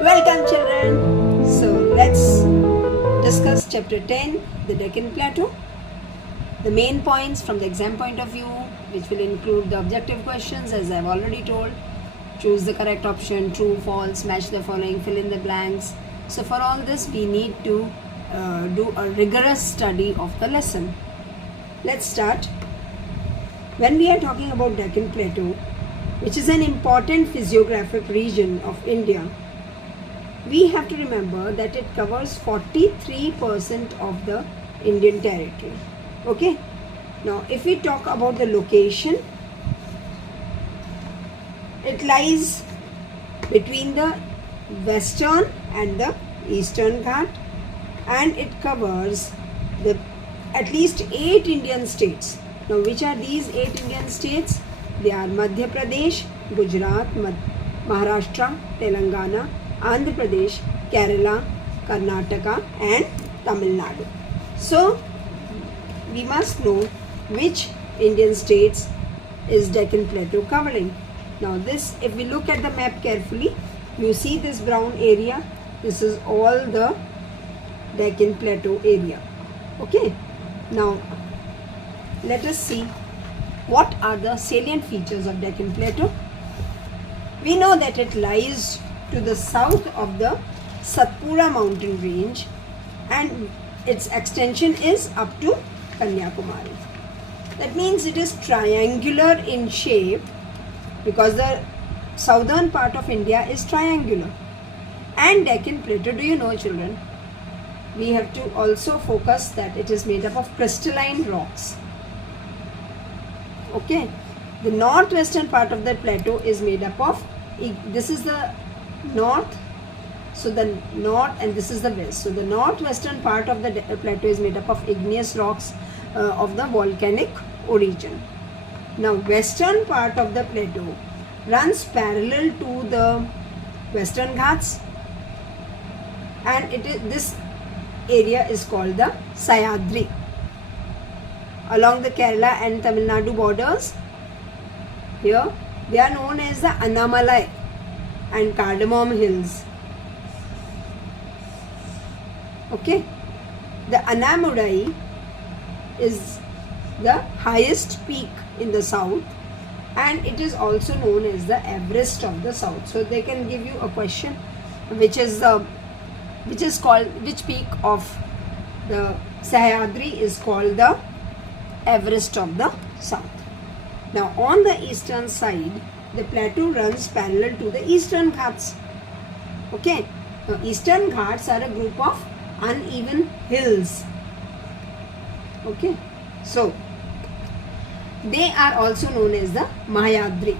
Welcome children. So let's discuss chapter 10, the Deccan Plateau. The main points from the exam point of view, which will include the objective questions as I've already told. Choose the correct option, true, false, match the following, fill in the blanks. So for all this we need to do a rigorous study of the lesson. Let's start. When we are talking about Deccan Plateau, which is an important physiographic region of India, we have to remember that it covers 43% of the Indian territory. Okay. Now, if we talk about the location, it lies between the western and the eastern Ghat, and it covers at least 8 Indian states. Now, which are these 8 Indian states? They are Madhya Pradesh, Gujarat, Maharashtra, Telangana, Andhra Pradesh, Kerala, Karnataka and Tamil Nadu. So, we must know which Indian states is Deccan Plateau covering. Now this, if we look at the map carefully, you see this brown area. This is all the Deccan Plateau area. Okay. Now, let us see what are the salient features of Deccan Plateau. We know that it lies to the south of the Satpura mountain range and its extension is up to Kanyakumari. That means it is triangular in shape because the southern part of India is triangular. And Deccan Plateau, do you know children, we have to also focus that it is made up of crystalline rocks. Okay, the northwestern part of the plateau is made up of, this is the north, so the north, and this is the west. So the northwestern part of the plateau is made up of igneous rocks of the volcanic origin. Now western part of the plateau runs parallel to the Western Ghats, and this area is called the Sahyadri. Along the Kerala and Tamil Nadu borders, here they are known as the Annamalai and Cardamom Hills. Okay, the Annamalai is the highest peak in the south, and it is also known as the Everest of the south. So they can give you a question, which peak of the Sahyadri is called the Everest of the south. Now on the eastern side, the plateau runs parallel to the Eastern Ghats. Okay. Now Eastern Ghats are a group of uneven hills. Okay. So they are also known as the Malayadris.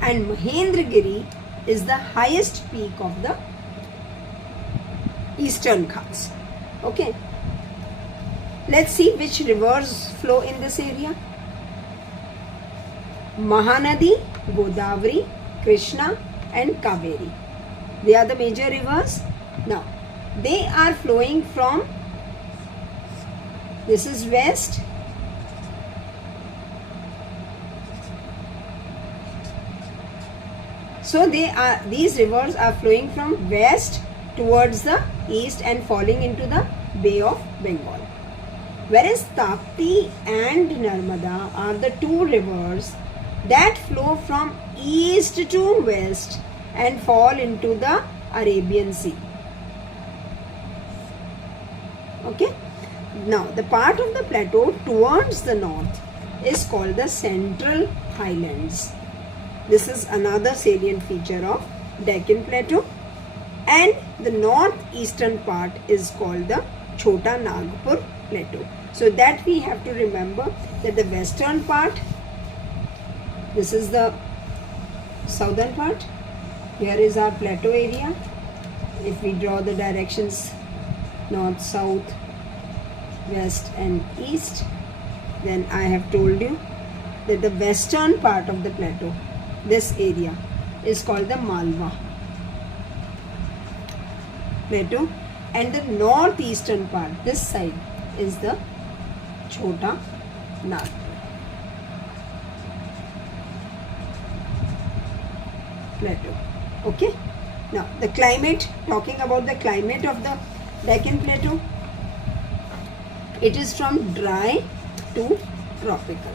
And Mahendragiri is the highest peak of the Eastern Ghats. Okay. Let's see which rivers flow in this area. Mahanadi, Godavari, Krishna and Kaveri. They are the major rivers. Now, they are flowing from, this is west, so these rivers are flowing from west towards the east and falling into the Bay of Bengal. Whereas Tapti and Narmada are the two rivers that flow from east to west and fall into the Arabian Sea. Okay. Now, the part of the plateau towards the north is called the Central Highlands. This is another salient feature of Deccan Plateau. And the northeastern part is called the Chota Nagpur Plateau. So that we have to remember that the western part, this is the southern part. Here is our plateau area. If we draw the directions north, south, west and east, then I have told you that the western part of the plateau, this area, is called the Malwa Plateau, and the northeastern part, this side, is the Chota Nagpur Plateau. Okay. Now the climate, talking about the climate of the Deccan Plateau, it is from dry to tropical.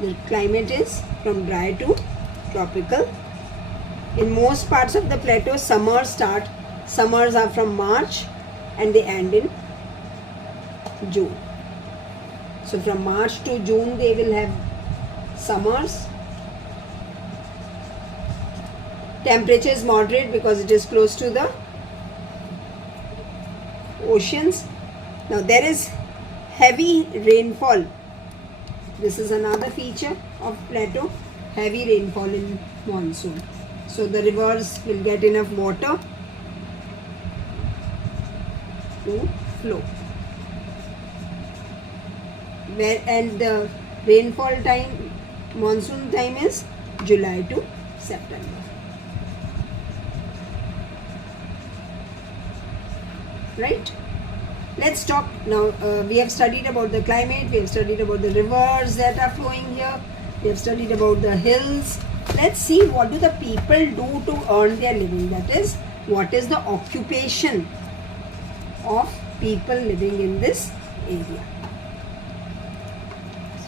The climate is from dry to tropical. In most parts of the plateau, summers are from March and they end in June. So from March to June they will have summers. Temperature is moderate because it is close to the oceans. Now there is heavy rainfall. This is another feature of plateau, heavy rainfall in monsoon. So the rivers will get enough water to flow. And the rainfall time, monsoon time is July to September. Right? Let's talk now. We have studied about the climate, we have studied about the rivers that are flowing here, we have studied about the hills. Let's see what do the people do to earn their living. That is, what is the occupation of people living in this area.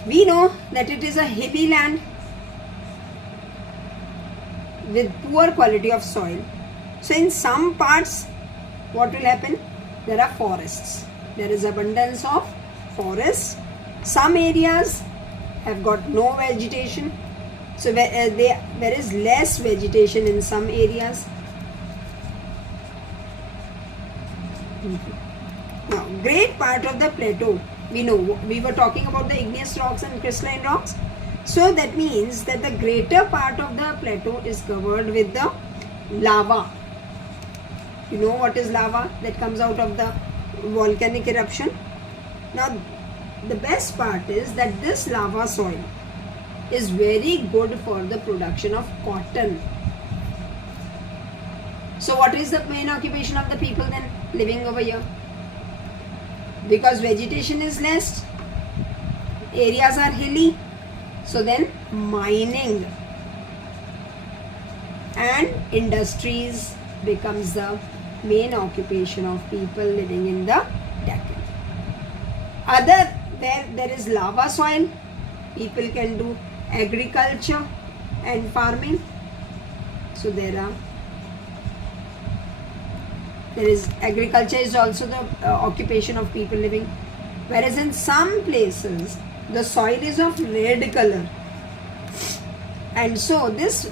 We know that it is a hilly land with poor quality of soil. So in some parts, what will happen? There are forests. There is abundance of forests. Some areas have got no vegetation. So there is less vegetation in some areas. Now, great part of the plateau, we know, we were talking about the igneous rocks and crystalline rocks. So that means that the greater part of the plateau is covered with the lava. You know what is lava that comes out of the volcanic eruption? Now, the best part is that this lava soil is very good for the production of cotton. So what is the main occupation of the people then living over here? Because vegetation is less, areas are hilly, so then mining and industries becomes the main occupation of people living in the Deccan. Where there is lava soil, people can do agriculture and farming. So there is agriculture is also the occupation of people living. Whereas in some places the soil is of red color, and so this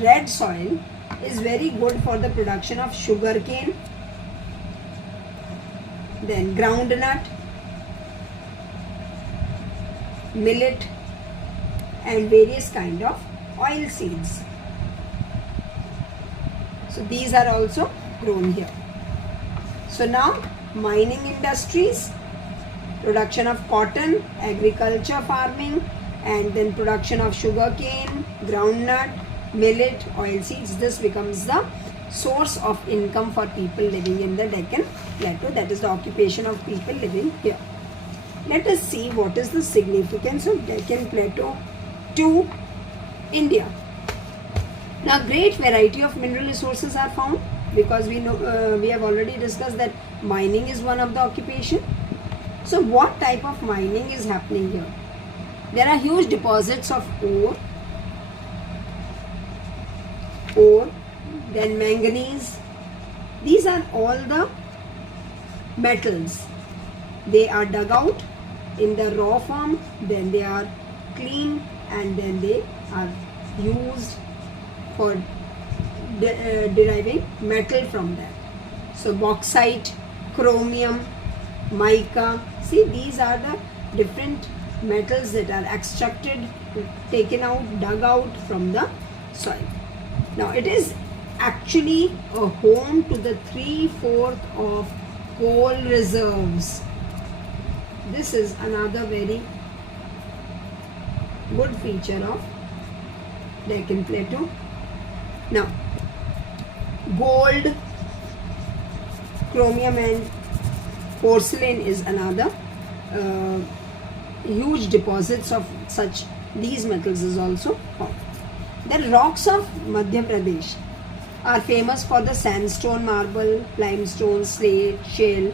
red soil is very good for the production of sugar cane, then groundnut, millet and various kind of oil seeds. So these are also grown here. So now mining industries, production of cotton, agriculture, farming, and then production of sugar cane, groundnut, millet, oil seeds. This becomes the source of income for people living in the Deccan Plateau. That is the occupation of people living here. Let us see what is the significance of Deccan Plateau to India. Now, great variety of mineral resources are found, because we know we have already discussed that mining is one of the occupation. So what type of mining is happening here? There are huge deposits of ore, then manganese. These are all the metals. They are dug out in the raw form, then they are cleaned, and then they are used for deriving metal from that. So bauxite, chromium, mica. See, these are the different metals that are extracted, taken out, dug out from the soil. Now it is actually a home to the 3/4 of coal reserves. This is another very good feature of Deccan Plateau. Now, gold, chromium and porcelain is another huge deposits of these metals is also found. The rocks of Madhya Pradesh are famous for the sandstone, marble, limestone, slate, shale,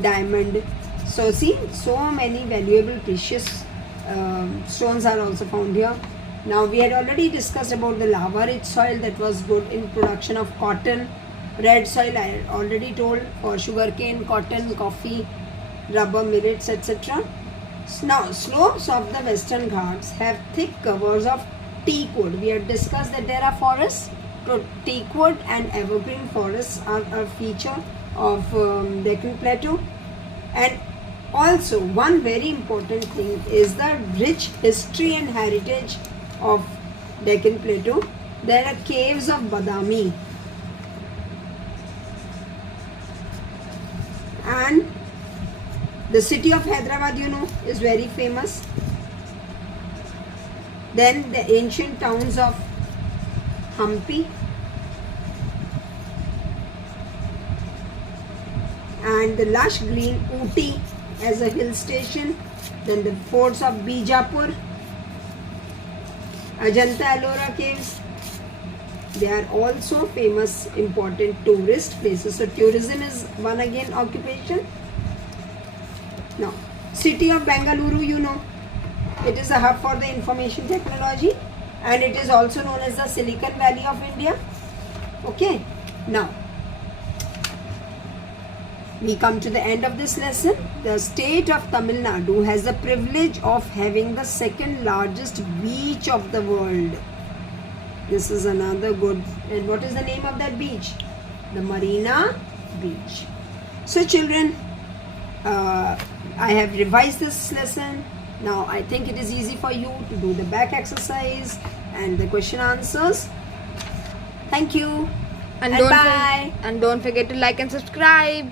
diamond. So see, so many valuable precious stones are also found here. Now we had already discussed about the lava rich soil that was good in production of cotton. Red soil I had already told for sugarcane, cotton, coffee, rubber, millets, etc. Now slopes of the Western Ghats have thick covers of teak wood. We had discussed that there are forests. So teak wood and evergreen forests are a feature of Deccan Plateau. And also one very important thing is the rich history and heritage of Deccan Plateau. There are caves of Badami, and the city of Hyderabad, you know, is very famous. Then the ancient towns of Hampi and the lush green Ooty as a hill station. Then the forts of Bijapur, Ajanta Ellora caves. They are also famous important tourist places. So tourism is one again occupation. Now, city of Bengaluru, you know, it is a hub for the information technology and it is also known as the Silicon Valley of India. Okay, now we come to the end of this lesson. The state of Tamil Nadu has the privilege of having the second largest beach of the world. This is another good. And what is the name of that beach? The Marina Beach. So children, I have revised this lesson. Now I think it is easy for you to do the back exercise and the question answers. Thank you. And bye. don't forget to like and subscribe.